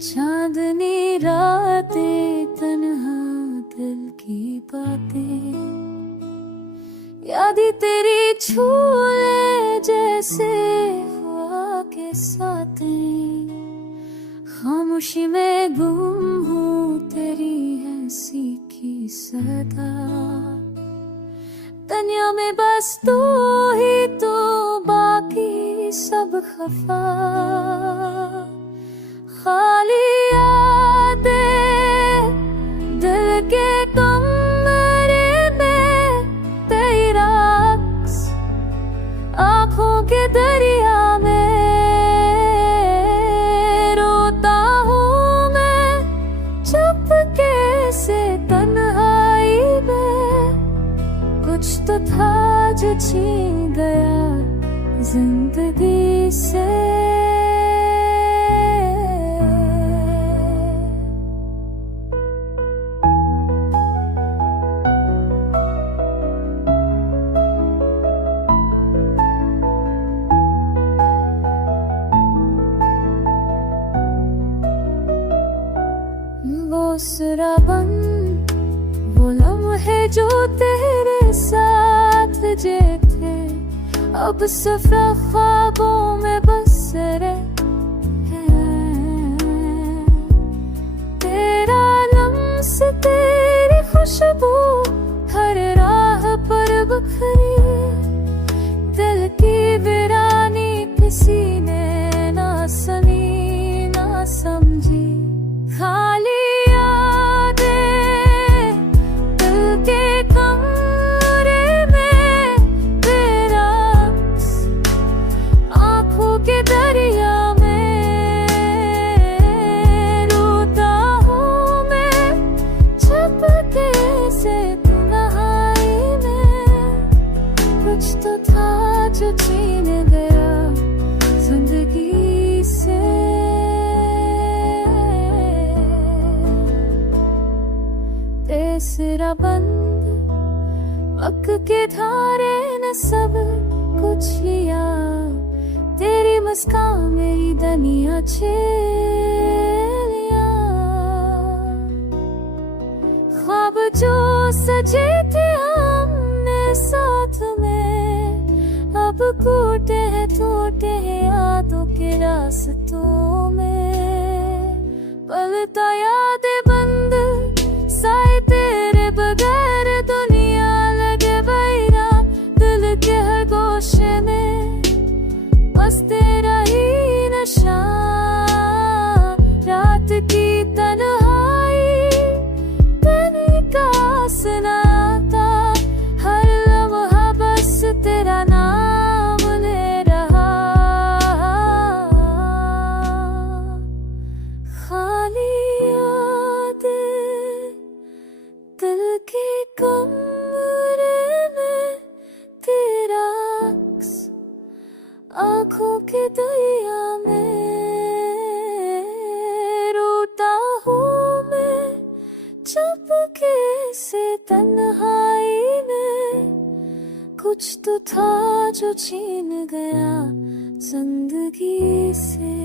चांदनी रातें, तन्हा दिल की बातें, यादें तेरी छू ले जैसे हवा के साथें। खामोशी में गुम हूँ तेरी हंसी की सदा, दुनिया में बस तू ही तू, बाकी सब खफा। खाली यादें दिल के कमरे में, तेरा अक्स आँखों के दरिया में। रोता हूँ मैं चुपके से तन्हाई में, कुछ तो था जो छीन गया जिंदगी से। वो सुराबन, वो लम्हे जो तेरे साथ जे थे, अब सफर ख्वाबों में बस रहे हैं। तेरा लम्स, तेरी खुशबू हर राह पर बखरी, दिल की वीरानी किसी ने ना सुनी ना समझी। खाली के दरिया में, रोता हूँ मैं चुपके से तन्हाई में, कुछ तो था जो छीन गया जिंदगी से। तेरा बंद वक्त के धारे न सब कुछ लिया, तेरी मुस्कान मेरी दुनिया छीन लिया। ख्वाब जो सजे थे हमने साथ में, अब टूटे हैं टूटे हैं यादों के रास्तों में। पलता यादें बंद साए तेरे बगैर, दुनिया लगे बैरा दिल के हर गोशे में, बस तेरा ही नशा। रात की तन्हाई तेरी का सुनाता, हर लम्हा बस तेरा नाम ले रहा। खाली यादें दिल के कमरे में, तेरा अक्स आँखों के दरिया में। रोता हूँ मैं चुपके से तन्हाई में, कुछ तो था जो छीन गया जिंदगी से।